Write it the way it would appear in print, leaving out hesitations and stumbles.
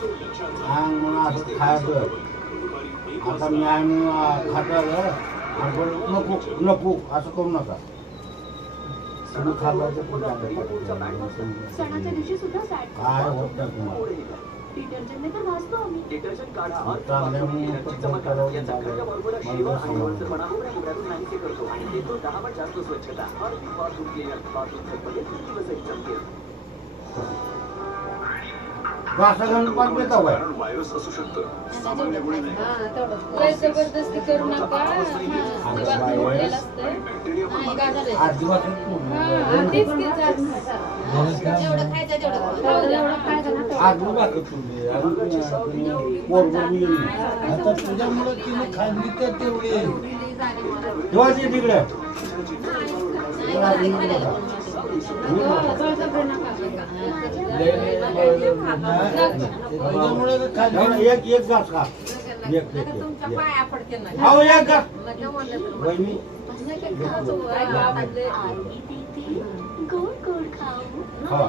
म्हणून असं खायचं आता मी आम्ही खातं आपण नको नको असं करू नका तुम्ही खाल्लं सणाच्या दिवशी सुद्धा काय होत नाही तुम्हाला डिटर्जंटने तर वाचतो आम्ही डिटर्जंट काढा आणि देतो 10 पट जास्त स्वच्छता और बाथरूम क्लीनर बाथरूम मध्ये दिवसही चमकेल व्हायरस असू शकतं जबरदस्ती करू नका आता तुझ्यामुळे तिने खाल्ली तर तेवढी तिकडे एक एक घास खा एक घास वहिनी गोड गोड खाऊ हा